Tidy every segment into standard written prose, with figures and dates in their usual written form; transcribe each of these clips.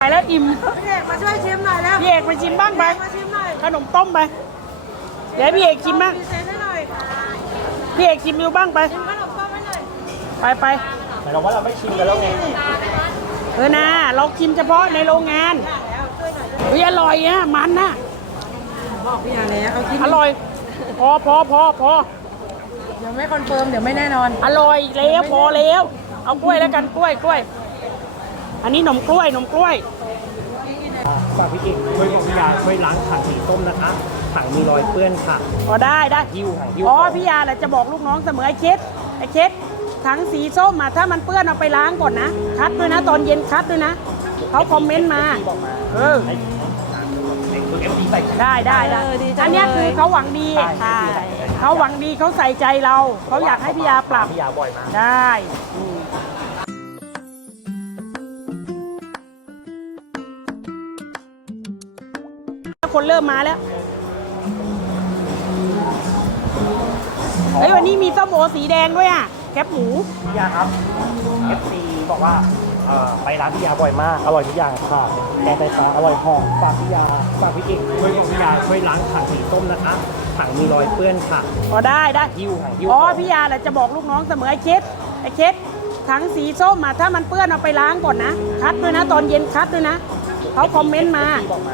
ไปแล้วอิ่มพี่เอกมาช่วยชิมหน่อยแล้วพี่เอกไปชิมบ้างไปมาชิมหน่อยขนมต้มไปเดี๋ยวพี่เอกชิมบ้างพิเศษให้หน่อยพี่เอกชิมดูบ้างไปชิมขนมต้มให้หน่อยไปแต่เราว่าเราไม่ชิมกันแล้วไงนะเราชิมเฉพาะในโรงงานอร่อยอ่ะมันนะบอกพี่อาแล้วเอากินอร่อยพอเดี๋ยวไม่คอนเฟิร์มเดี๋ยวไม่แน่นอนอร่อยแล้วพอแล้วเอากล้วยแล้วกันกล้วยอันนี้นมกล้วยฝากพี่เอกช่วยบอกพี่ยาช่วยล้างถังสีส้มนะคะถังมีรอยเปื้อนค่ะได้หิ้วถังหิ้วพี่ยาแหละจะบอกลูกน้องเสมอไอ้เช็ดถังสีส้มถ้ามันเปื้อนเอาไปล้างก่อนนะคัดด้วยนะตอนเย็นคัดด้วยนะเขาคอมเมนต์มาได้อันนี้คือเขาหวังดีเขาหวังดีเขาใส่ใจเราเขาอยากให้พี่ยาปรับพี่ยาบ่อยมากได้คนเริ่มมาแล้ววันนี้มีส้มโอสีแดงด้วยอ่ะแคบหมูพี่ยาครับ FC บอกว่าไปร้านพี่ยาบ่อยมากอร่อยทุกอย่างค่ะแกงไตปลาอร่อยหอมฝากพี่เอกช่วยบอกพี่ยาช่วยล้างถังสีส้มนะคะถังมีรอยเปื้อนค่ะได้หิ้วถังหิ้วพี่ยาแหละจะบอกลูกน้องเสมอไอ้เช็ดถังสีส้มถ้ามันเปื้อนเอาไปล้างก่อนนะคัดด้วยนะตอนเย็นคัดด้วยนะเขาคอมเมนต์มา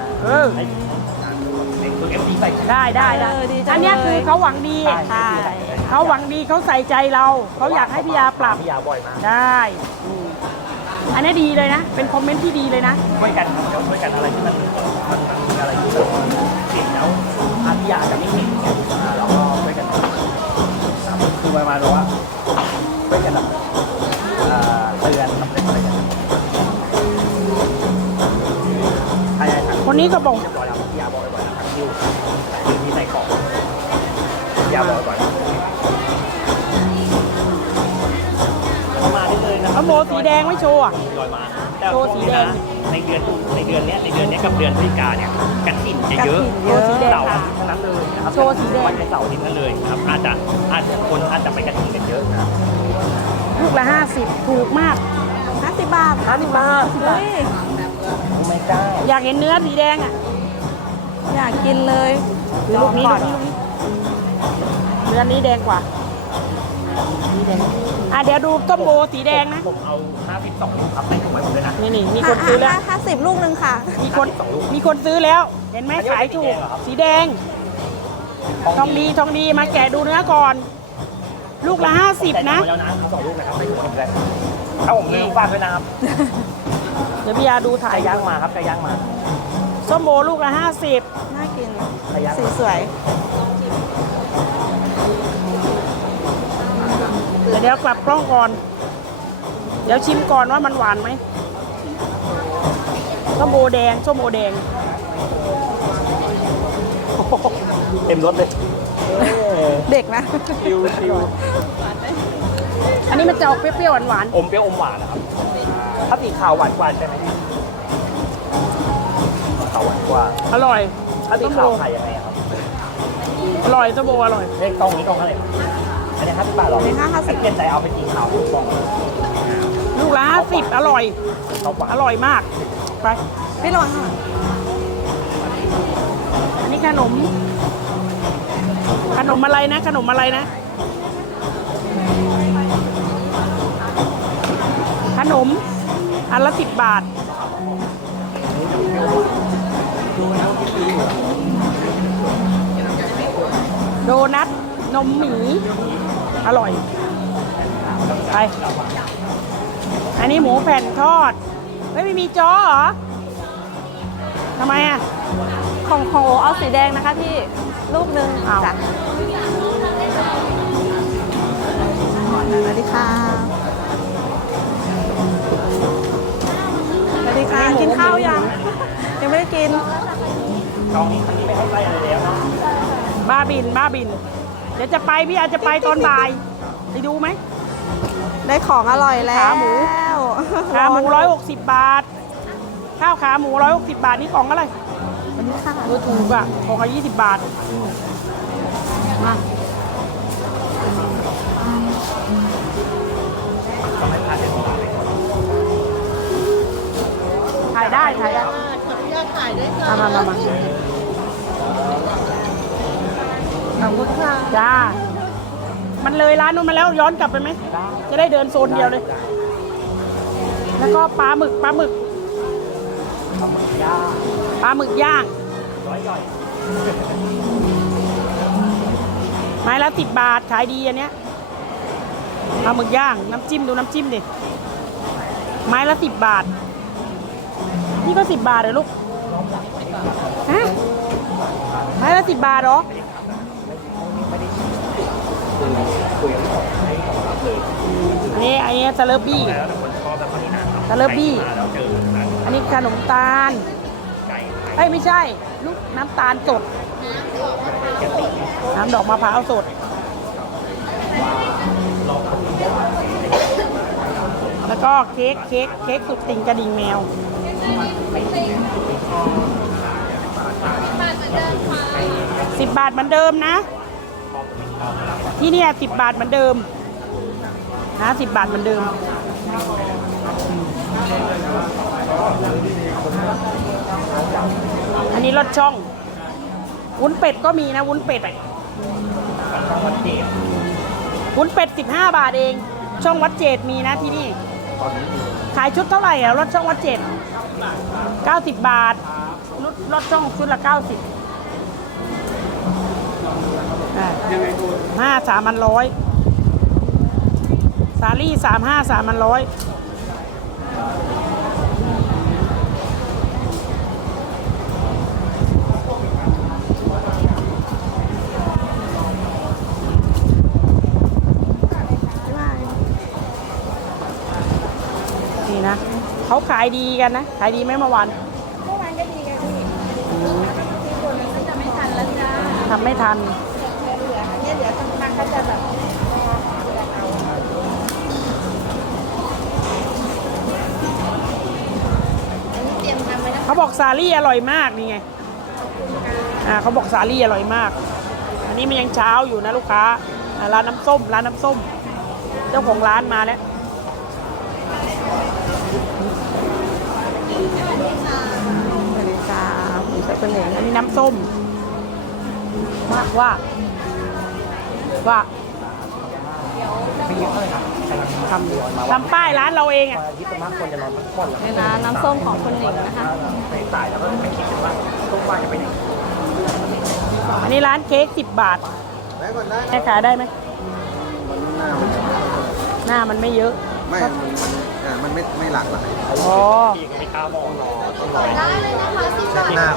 ได้อันนี้คือเขาหวังดีเขาหวังดีเขาใส่ใจเราเขาอยากให้พี่ยาปรับพี่ยาบ่อยมากได้อันนี้ดีเลยนะเป็นคอมเมนต์ที่ดีเลยนะช่วยกันอะไรที่มันมีอะไรที่เราเห็นแล้วพี่ยาจะไม่เห็นเราก็ช่วยกันคือประมาณว่าช่วยกันแบบเตือนอะไรกันคนนี้ก็บอกพี่ยาบอกบ่อยๆนะครับที่ใส่ของพี่ยาบอกบ่อยเข้ามาได้เลยนะครับโมสีแดงไม่โชว์อ่ะลอยมาโชว์สีแดงในเดือนนี้กับเดือนพฤศจิกาเนี่ยกระถิ่นจะเยอะเสาร์อาทิตย์ทั้งนั้นเลยนะครับโชว์สีแดงวันเสาร์อาทิตย์นั่นเลยครับอาจจะคนอาจจะไปกระถิ่นกันเยอะนะลูกละ50ถูกมาก50 บาทไม่ได้อยากเห็นเนื้อสีแดงอ่ะอยากกินเลยลูกนี้เนื้อนี้แดงกว่าเดี๋ยวดูต้มโบสีแดงนะผมเอา52ลูกครับใส่ถุงไว้ผมด้วยนะนี่มีคนซื้อแล้ว 50ลูกนึงค่ะมีคนซื้อแล้วเห็นไหมขายถูกสีแดงทองดีมาแกะดูเนื้อก่อนลูกละ50นะแล้วนะเอา2ลูกนะครับใส่ถุงเลยถ้าผมลืมฝากด้วยนะครับเดี๋ยวพี่ยาดูถ่ายย่างมาครับย่างมาส้มโอลูกละ50 น่ากินสีสวยเดี๋ยวกลับกล้องก่อนเดี๋ยวชิมก่อนว่ามันหวานไหมส้มโอแดงเต็มรถเลยเด็กนะชิวอันนี้มันจะออกเปรี้ยวๆหวานอมเปรี้ยวอมหวานนะครับถ้าสีขาวหวานกว่าใช่ไหมขาวหวานกว่าอร่อยถ้าสีขาวขายยังไงครับอร่อยส้มโออร่อยเลขกล้องนี้กล้องเท่าไหร่อันนี้50 บาทหรอเกินใจเอาไปกินขาวกล้องลูกละ50อร่อยมากไปพี่ระวังอันนี้ขนมอะไรนะขนมอันละ10 บาทโดนัทนมหมีอร่อยไปอันนี้หมูแผ่นทอดไม่มีจ้อเหรอทำไมอ่ะของโอเอาสีแดงนะคะพี่ลูกนึงจ้ะสวัสดีค่ะกินข้าวยังไม่ได้กินกองนี้ไม่ให้ไปอะไรแล้วนะบ้าบินเดี๋ยวจะไปพี่อาจจะไปตอนบ่ายไปดูไหมได้ของอร่อยแล้วขาหมู160 บาทข้าวขาหมู160 บาทนี่ของอะไรวันนี้ค่ะถูกอ่ะของ20 บาทมาก็ไม่พลาดเลยถ่ายายได้ถ่ายได้ขออนุญาตถ่ายด้วยค่ะมาขอบคุณค่ะจ้า มันเลยร้านนู้นมาแล้วย้อนกลับไปไหม จะได้เดินโซนเดียวเลย แล้วก็ปลาหมึกปลาหมึกย่างปลาหมึกย่างร้อยย่อยไม้ละ10 บาท ขายดีอันเนี้ยปลาหมึกย่าง น้ำจิ้มดูน้ำจิ้มดิ ไม้ละ10 บาท นี่ก็10 บาทเลยลูก ฮะ ไม้ละ10 บาทเหรอคุยกับของให้ของรับเลยอันนี้ซาเลอร์บี้แล้วแต่คนชอบแบบนี้นะซาเลอร์บี้มาแล้วเจอร้านอันนี้ขนมตาลไก่เอ้ยไม่ใช่ ลูกน้ำตาลสดแกะติ่งน้ำดอกมะพร้าวสด แล้วก็เค้กสุดติ่งกระดิ่งแมว 10 บาทเหมือนเดิมนะ ที่เนี่ย10 บาทเหมือนเดิมนะ10 บาทเหมือนเดิม อันนี้รสช่อง วุ้นเป็ดก็มีนะวุ้นเป็ดช่องวัดเจดวุ้นเป็ด15 บาทเอง ช่องวัดเจดมีนะที่นี่ตอนนี้มีขายชุดเท่าไหร่อ่ะรถช่องวัดเจด90 บาทรถช่องชุดละ905 3,100สาลี่35 3,100นี่นะเขาขายดีกันนะ ขายดีไหมเมื่อวานเมื่อวานก็ดีกันพี่ที่คนมันจะไม่ทันแล้วจ้าทำไม่ทันเหลืออันนี้เดี๋ยวทางเขาจะแบบอันนี้เตรียมทำไว้นะเขาบอกซาลี่อร่อยมากนี่ไงเขาบอกซาลี่อร่อยมาก อันนี้มันยังเช้าอยู่นะลูกค้าร้านน้ำส้ม เจ้าของร้านมาแล้วสวัสดีครับเป็นเหลงอันนี้น้ำส้มว่าไม่เยอะเลยครับกำลังทำป้ายร้านเราเองอ่ะวันอาทิตย์ส่วนมากคนจะนอนพักผ่อนแล้วนี่นะน้ำส้มของคุณหนิงนะคะไปสายแล้วก็ไม่คิดกันว่าต้องว่าจะไปไหนอันนี้ร้านเค้ก10 บาทแม่ขายได้ไหมหน้ามันไม่เยอะมันไม่หลากหลายอ๋อพี่ก็ไม่กล้ามองต้องรอได้เลยนะคะ10 บาทหน้า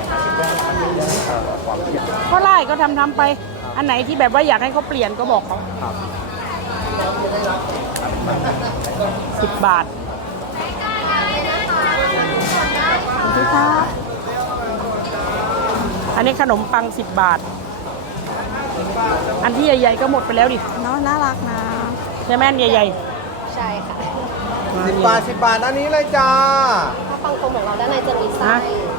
ความเครียดก็ไล่ก็ทำไป อันไหนที่แบบว่าอยากให้เขาเปลี่ยนก็บอกเขาครับ 10 บาทพี่ครับอันนี้ขนมปัง10 บาท อันที่ใหญ่ๆก็หมดไปแล้วดิเนาะน่ารักนะใช่ไหมอันใหญ่ใช่ค่ะ 10 บาท 10 บาทอันนี้เลยจ้าข้าวปังกลมของเราด้านในจะมีไส้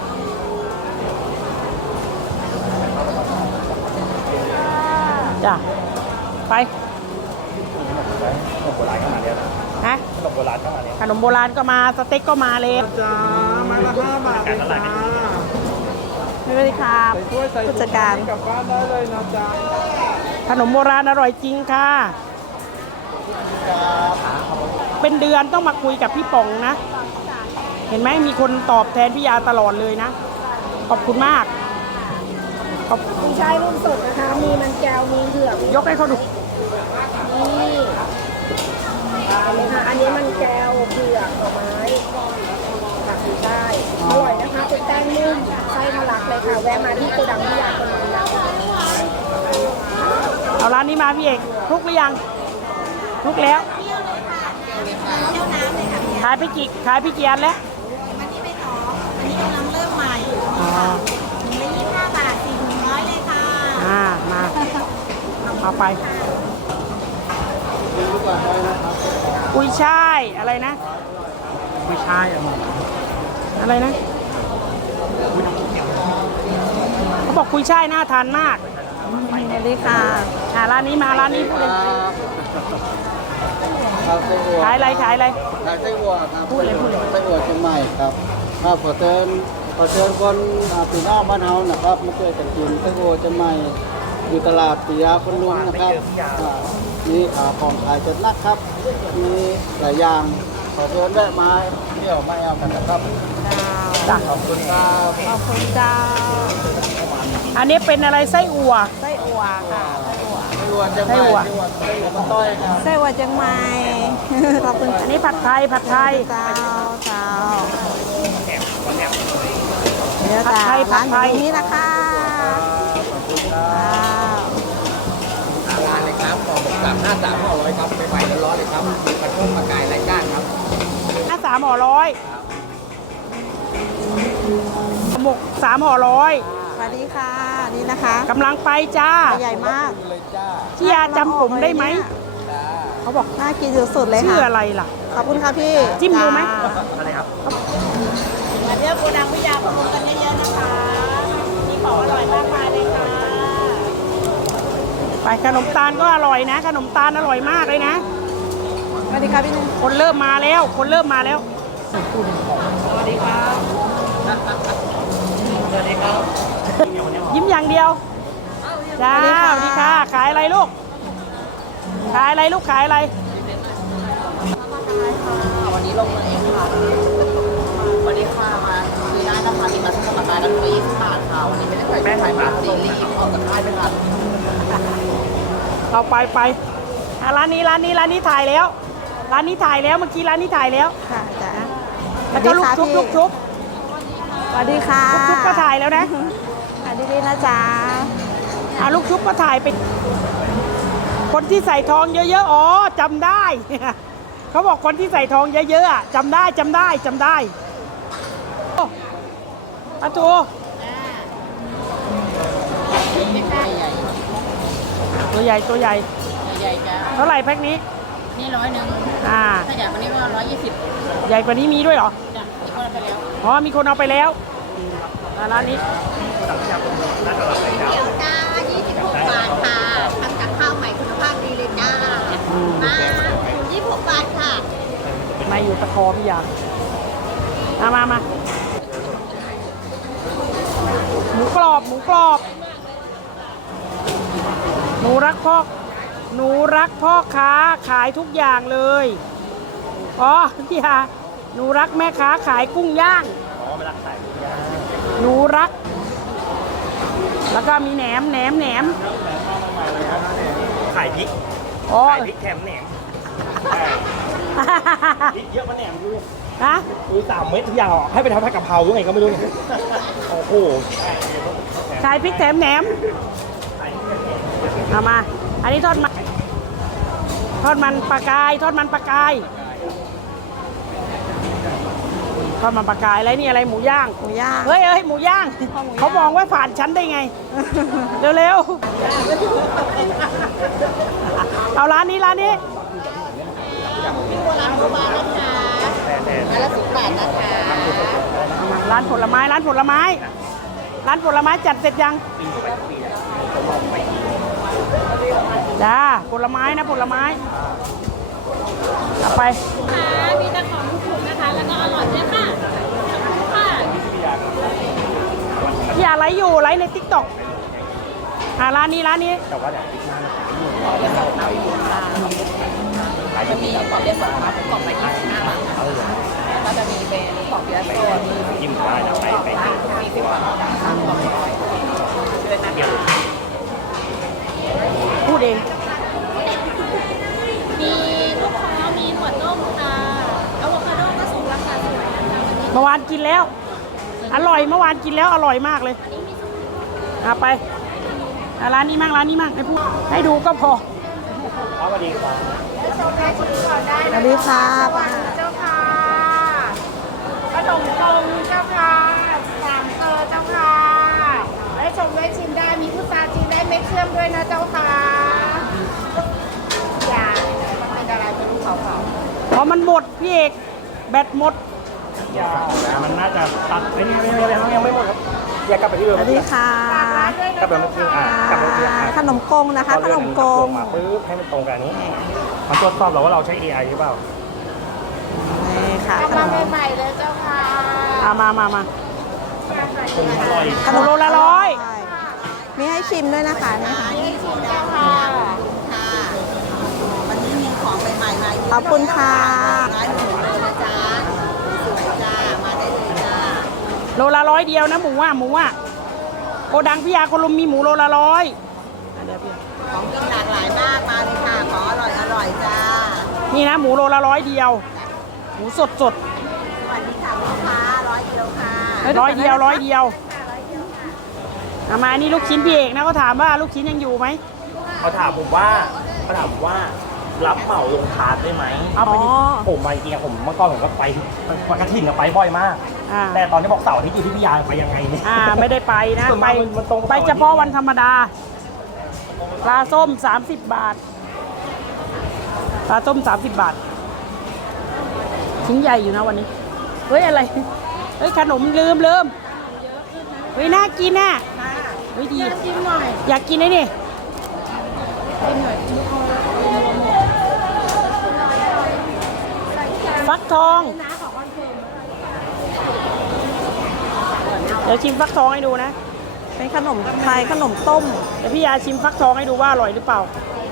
ๆจ้ะไปขนมโบราณเข้ามาเนี่ยนะฮะขนมโบราณเข้ามาเนี่ยขนมโบราณก็มาสเต็กก็มาเลยจ้าไม้ละ5 บาทเลยจ้าสวัสดีครับช่วยใส่ผู้จัดการกลับบ้านได้เลยนะจ้าขนมโบราณอร่อยจริงค่ะ เป็นเดือนต้องมาคุยกับพี่ป๋องนะ เห็นไหมมีคนตอบแทนพี่ยาตลอดเลยนะ ขอบคุณมากขอบกุ้งช่ายรุ่นสดนะคะ มีมันแก้ว มีเผือกยกให้เขาดูนี่เห็นไหมคะอันนี้มันแก้วเผือกหน่อไม้ผักดูได้อร่อยนะคะ เป็นแป้งนุ่มไส้ทะลักเลยค่ะ แวะมาที่โกดังพิยาคนนี้นะคะเอาร้านนี้มาพี่เอกคลุกหรือยังคลุกแล้ว ขายไปกี่อันแล้ววันนี้ไปต่ออันนี้กำลังเริ่มใหม่ถุงละ25 บาท4ถุงร้อยเลยค่ะมาเอาไปกุยช่ายอะไรนะไม่ใช่อะอะไรนะเขาบอกกุยช่ายน่าทานมากสวัสดีค่ะร้านนี้มาร้านนี้พูดเลยครับไส้อั่วขายอะไรขายไส้อั่วครับพูดเลยไส้อั่วเชียงใหม่ครับครับขอเชิญคนพี่น้องบ้านเฮานะครับมาช่วยกันกินไส้โอจะใหม่อยู่ตลาดปิยาคนลุงนะครับมีของขายจดนักครับ มีหลายอย่างขอเชิญได้มาเที่ยวมาเอากันนะครับจ้ะขอบคุณครับขอบคุณเจ้าอันนี้เป็นอะไรไส้อั่วไส้อั่วค่ะไส้อั่วไส้อั่วจะใหม่ไส้อั่วต้อยครับไส้อั่วเชียงใหม่ ขอบคุณอันนี้ผัดไทยผัดไทยเจ้าเจ้าเดี๋ยวผัดจ้าไทยผัร้าดนอไทยยู่ตรงนี้นะคะว้าวร้านเลยครับบอก353 500ครับใหม่ๆร้อนๆเลยครับกระทงปลากายไร้ก้างครับ 3 ห่อร้อยหมก3 ห่อร้อยสวัสดีค่ะ นี่นะคะกำลังไปจ้าใหญ่มากที่ยาจำผมได้ไหม เขาบอกน่ากินสุดๆเลยชื่อค่ะอะไรล่ะขอบคุณค่ะพี่จิ้มดูไหมจ้าอะไรครับมาเที่ยวโกดังพิยาประมงกันเยอะๆนะคะ มีของอร่อยมากมายเลยค่ะไปขนมตาลก็อร่อยนะ ขนมตาลอร่อยมากเลยนะสวัสดีค่ะพี่นุ่มคนเริ่มมาแล้ว คนเริ่มมาแล้ว ยิ้มอย่างเดียว จ้าสวัสดีค่ะ ขายอะไรลูก ขายอะไรลูก ขายอะไรวันนี้ลงมือเองค่ะ วันนี้ค่ะมาซื้อได้นะคะมีมาสมัครมาแล้วตัว20 บาทค่ะ วันนี้ไม่ได้ใส่แป้งไข่ปลาซีรีส์ออกจากค่ายไปค่ะเอาไปร้านนี้ถ่ายแล้ว ร้านนี้ถ่ายแล้ว เมื่อกี้ร้านนี้ถ่ายแล้วค่ะจ้าแล้วก็ลูกชุบพี่ลูกชุบสวัสดีค่ะลูกชุบก็ถ่ายแล้วนะสวัสดีนะจ๊ะลูกชุบก็ถ่ายไป คนที่ใส่ทองเยอะๆ อ๋อจำได้ เขาบอกคนที่ใส่ทองเยอะๆอะจำได้โอ้ปลาทูตัวใหญ่ใหญ่จ้าเท่าไหร่แพ็คนี้นี่100 อ่าถ้าใหญ่กว่านี้ก็120 ใหญ่กว่านี้มีด้วยเหรอจ้ะมีคนเอาไปแล้วอ๋อ มีคนเอาไปแล้วร้านนี้เดี๋ยวจ้า26 บาทค่ะทำจากข้าวใหม่คุณภาพดีเลยจ้า มา26 บาทค่ะมาอยู่ตะคอพี่ยางมา หมูกรอบ หนูรักพ่อค้าขายทุกอย่างเลย อ๋อพี่ยาหนูรักแม่ค้าขายกุ้งย่างอ๋อไม่รักใส่หนูรัก แล้วก็มีแหนมขายพริกอ๋อขายพริกแถมแหนมพริกเยอะมาแหนมดูฮะ 3 เม็ดทุกอย่างให้ไปทำผัดกะเพราด้วยไงก็ไม่รู้เนี่ยโอ้โหขายพริกแถมแหนม เอามา อันนี้ทอดมันปลากาย ทอดมันปลากายอะไรนี่อะไรหมูย่างหมูย่างเฮ้ยหมูย่าง เขามองว่าผ่านชั้นได้ไง เร็วๆ เอาร้านนี้โบราณโบบานะคะอันละ10 บาทนะคะร้านผลไม้จัดเสร็จยังจ้าผลไม้เอาไปค่ะมีแต่ของถูกๆนะคะ แล้วก็อร่อยด้วยค่ะค่ะพี่อะไรอยู่ไลฟ์ในติ๊กต็อกร้านนี้แต่ว่าเดี๋ยวพริกหน้านะจะมีปอบเปี๊ยะสดครับกล่องละ25 บาทแล้วก็จะมีเป็นปอบเปี๊ยะสดยิ้มได้นะไปเจอ 40 บาทครับกล่องละ100เชิญนะคะพูดเองมีลูกค้ามีหัวต้มค่ะอะโวคาโดก็สูงราคาสวยนะคะเมื่อวานกินแล้ว อร่อยเมื่อวานกินแล้วอร่อยมากเลยไปร้านนี้มั่งให้พูดให้ดูก็พอสวัสดีครับสวัสดีค่ะเจ้าค่ะขนมตรงเจ้าค่ะ3เกลอเจ้าค่ะได้ชมได้ชิมได้มีพุทราจีนได้เม็ดเชื่อมด้วยนะเจ้าค่ะอย่ามันเป็นอะไรเป็นขาวเพราะมันหมดพี่เอกแบตหมดมันน่าจะตัดไม่ยังไม่หมดครับอยากกลับไปที่เดิมสวัสดีค่ะกลับไปเมื่อกี้กลับไปเมื่อกี้ขนมกงนะคะ ขนมกงมาปึ๊บให้มันตรงกันนี้มันตรวจสอบเราว่าเราใช้ AI หรือเปล่านี่ค่ะๆขนมาม ใหม่ๆเลยเจ้าค่ะมาอร่อยขนมโลละร้อยใช่มีให้ชิมด้วยนะคะนี่ค่ะให้ชิมได้ค่ะค่ะ วันนี้มีของใหม่ๆมาขอบคุณค่ะร้อยหมูเลยนะจ๊ะสวยจ้า มาได้เลยจ้าโลละร้อยเดียวนะหมูอ่ะโกดังพี่ยาคนลุมมีหมูโลละร้อยของกินหลากหลายมาก มาเลยค่ะ ของอร่อยจ้านี่นะหมูโลละร้อยเดียว หมูสดสวัสดีค่ะลูกค้า100กิโลค่ะร้อยเดียวเอามานี่ลูกชิ้นพี่เอกนะเขาถามว่าลูกชิ้นยังอยู่ไหมเขาถามผมว่ารับเหมาลงทานได้ไหมเอาไปดิผมไปจริงๆผมเมื่อก่อนผมก็ไปกระถิ่นกับไปบ่อยมากอ่าแต่ตอนที่บอกเสาร์อาที่อยู่ที่พี่ยาไปยังไงเนี่ยไม่ได้ไปนะส่วนไปมากมันตรงกับไปเฉพาะวันธรรมดาปลาส้ม30 บาทปลาส้ม30 บาทชิ้นใหญ่อยู่นะวันนี้เฮ้ยอะไรเฮ้ยขนมลืมเฮ้ยน่ากินน่ะเฮ้ยดีกินหน่อยอยากกินไอ้นี่ฟักทองเดี๋ยวชิมฟักทองให้ดูนะเป็นขนมไทยขนมต้มเดี๋ยวพี่ยาชิมฟักทองให้ดูว่าอร่อยหรือเปล่าก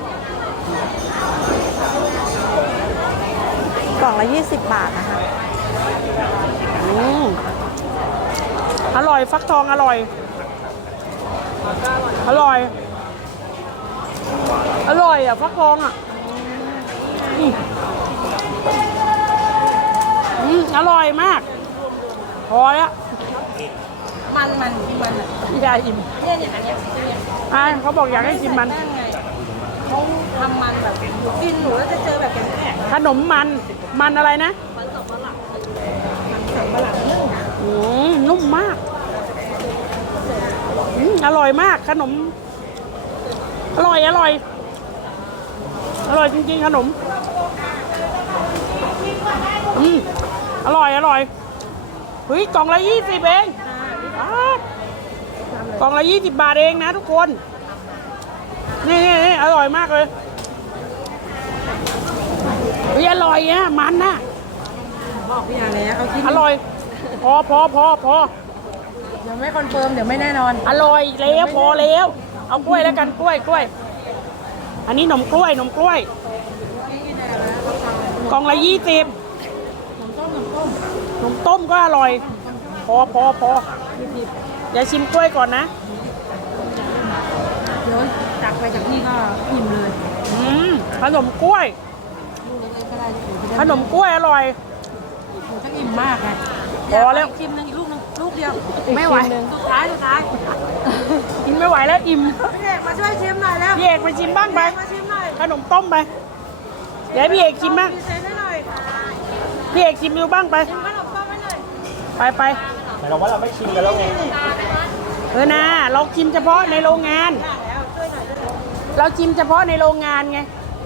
ล่องละ20 บาทนะคะอร่อยฟักทองอร่อยอ่ะฟักทองอ่ะอร่อยมากพอแล้วมันอ่ะพี่ยาอิ่มเนี่ยอันเนี้ยเขาบอกอยากให้ชิมมันเขาทำมันแบบกินหนูแล้วจะเจอแบบแข็งขนมมันอะไรนะๆมันสำปะหลังนุ่มมากอร่อยมากขนมอร่อยจริงๆขนมอร่อยเฮ้ยกล่องละ20เองกล่องละ20 บาทเองนะทุกคนนี่อร่อยมากเลยเฮ้ยอร่อยอ่ะมันน่ะบอกพี่ยาแล้วเอาชิ้นอร่อยพอเดี๋ยวไม่คอนเฟิร์มเดี๋ยวไม่แน่นอนอร่อยแล้วพอแล้วเอากล้วยแล้วกันกล้วยอันนี้นมกล้วยกล่องละ20นมต้มก็อร่อยพอเดี๋ยวชิมกล้วยก่อนนะเดี๋ยวตักไปจากนี่ก็อิ่มเลยขนมกล้วยอร่อยหนูจะอิ่มมากไงพอแล้วชิมหนึงอีกลูกหนึงลูกเดียวไม่ไหวสุดท้ายกินไม่ไหวแล้วอิ่มพี่เอกมาช่วยชิมหน่อยแล้วพี่เอกไปชิมบ้างไปมาชิมหน่อยขนมต้มไปเดี๋ยวให้พี่เอกชิมบ้างพิเศษให้หน่อยพี่เอกชิมดูบ้างไปชิมขนมต้มให้หน่อยไปหมายความว่าเราไม่ชิมกันแล้วไงนะเราชิมเฉพาะในโรงงาน เราชิมเฉพาะในโรงงานไง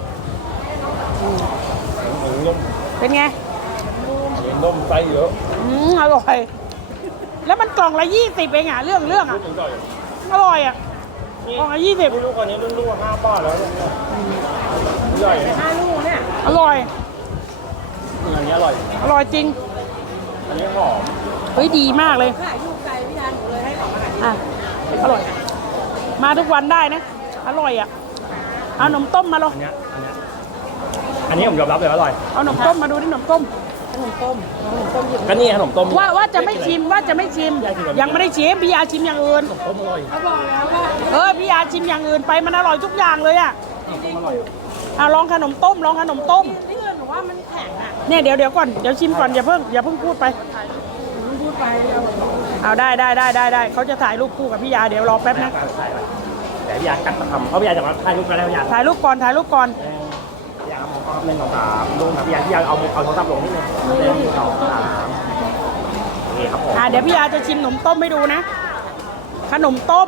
เป็นไงนุ่มไส้เยอะอร่อย แล้วมันกล่องละ20เองอ่ะเรื่องอ่ะอร่อยอ่ะกล่องละ20 ลูกอันนี้ลูก5 บาทแล้วใหญ่ 5 ลูกเนี่ยอร่อยอันนี้อร่อยอร่อยจริงอันนี้หอมเฮ้ยดีมากเลยขายลูกไก่พี่ยาหนูเลยให้ของอาหารอ่ะอร่อย มาทุกวันได้นะ อร่อยอ่ะเอาขนมต้มมาลองอันนี้ผมยอมรับเลยว่าอร่อยเอาขนมต้มมาดูที่ขนมต้มก็นี่ขนมต้มว่าจะไม่ชิมยังไม่ได้ชิมพี่ยาชิมอย่างอื่นต้มอร่อยพี่ยาชิมอย่างอื่นไปมันอร่อยทุกอย่างเลยอ่ะเอาลองขนมต้มนี่หนูว่ามันแข็งอ่ะเนี่ยเดี๋ยวก่อนเดี๋ยวชิมก่อนอย่าเพิ่งพูดไปพูดไปเอาได้เขาจะถ่ายรูปคู่กับพี่ยาเดี๋ยวรอแป๊บนะแต่พี่ยากัดมาทำเพราะพี่ยาจะมาถ่ายรูปกันแล้วพี่ยาถ่ายรูปก่อนพี่ยามองกล้อง1 2 3ลงนะพี่ยาเอาโทรศัพท์ลงนิดนึง1 2 3นี่ครับผมเดี๋ยวพี่ยาจะชิมขนมต้มให้ดูนะ ขนมต้ม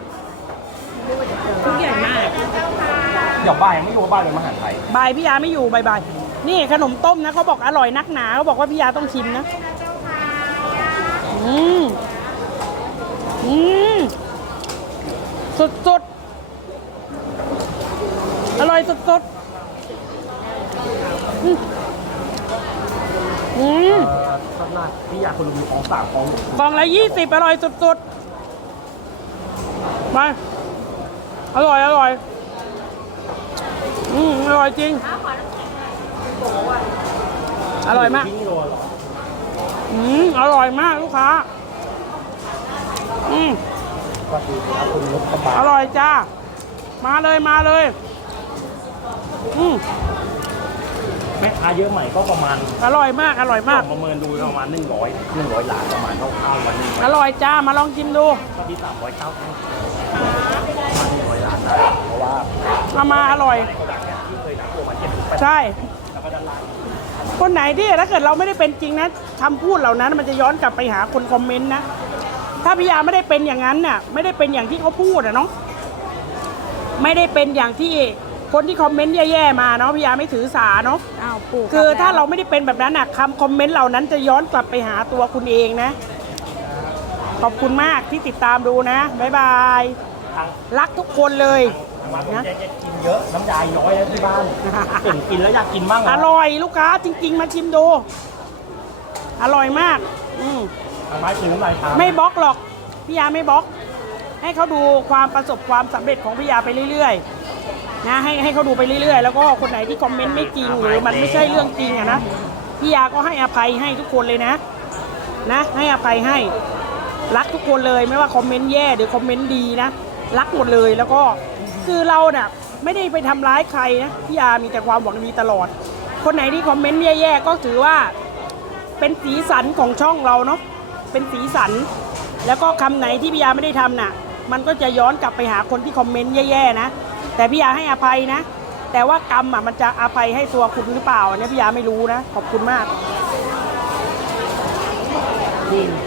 ทุกอย่างมากเดี๋ยวบ่ายยังไม่รู้ว่าบ้านเป็นมหาไทยบ่ายพี่ยาไม่อยู่บ่ายนี่ขนมต้มนะเขาบอกอร่อยนักหนาเขาบอกว่าพี่ยาต้องชิมนะสุดอร่อยสุดข้างหน้าพี่ยาคุณลุงมีของฝ 3 ของกล่องละ20อร่อยสุดๆไปอร่อยอร่อยอร่อยจริงอร่อยมากที่นี่โลละอร่อยมากลูกค้าก็คือถ้าคุณลดกระบะอร่อยจ้ามาเลยมาเลยแม่ค้าเยอะใหม่ก็ประมาณอร่อยมากอร่อยมากประเมินดูประมาณ100ล้านประมาณคร่าวๆวันหนึงอร่อยจ้ามาลองชิมดูก็ที่300เท่าประมาณ100ล้านได้เพราะว่าเอามาอร่อยในโกดังเนี่ยที่เคยดักตัวมา70 ใช่แล้วก็ด้านล่างคนไหนที่ถ้าเกิดเราไม่ได้เป็นจริงนะคำพูดเหล่านั้นมันจะย้อนกลับไปหาคนคอมเมนต์นะถ้าพี่ยาไม่ได้เป็นอย่างนั้นน่ะไม่ได้เป็นอย่างที่เขาพูดอะเนาะไม่ได้เป็นอย่างที่คนที่คอมเมนต์แย่ๆมาเนาะพี่ยาไม่ถือสาเนาะอ้าวปู่คือถ้าครับเราไม่ได้เป็นแบบนั้นน่ะคำคอมเมนต์เหล่านั้นจะย้อนกลับไปหาตัวคุณเองนะขอบคุณมากที่ติดตามดูนะบ๊ายบายรักทุกคนเลยทางร้านผมจะกินเยอะน้ำยาน้อยนะที่บ้านเก่งกินแล้วอยากกินบ้างอร่อยลูกค้าจริง ๆ มาชิมดูอร่อยมากทางร้านกินน้ำลายทางไม่บล็อกหรอกพี่ยาไม่บล็อก ให้เขาดูความประสบความสำเร็จของพี่ยาไปเรื่อยๆนะให้เขาดูไปเรื่อยๆแล้วก็คนไหนที่คอมเมนต์ไม่จริงหรือมันไม่ใช่เรื่องจริงอะนะพี่ยาก็ให้อภัยให้ทุกคนเลยนะให้อภัยให้รักทุกคนเลยไม่ว่าคอมเมนต์แย่หรือคอมเมนต์ดีนะรักหมดเลยแล้วก็คือเราเนี่ยไม่ได้ไปทำร้ายใครนะพี่ยามีแต่ความหวังดีตลอดคนไหนที่คอมเมนต์แย่ๆก็ถือว่าเป็นสีสันของช่องเราเนาะเป็นสีสันแล้วก็คำไหนที่พี่ยาไม่ได้ทำน่ะมันก็จะย้อนกลับไปหาคนที่คอมเมนต์แย่ๆนะแต่พี่ยาให้อภัยนะแต่ว่ากรรมมันจะอภัยให้ตัวคุณหรือเปล่าเนี่ยพี่ยาไม่รู้นะขอบคุณมากจริง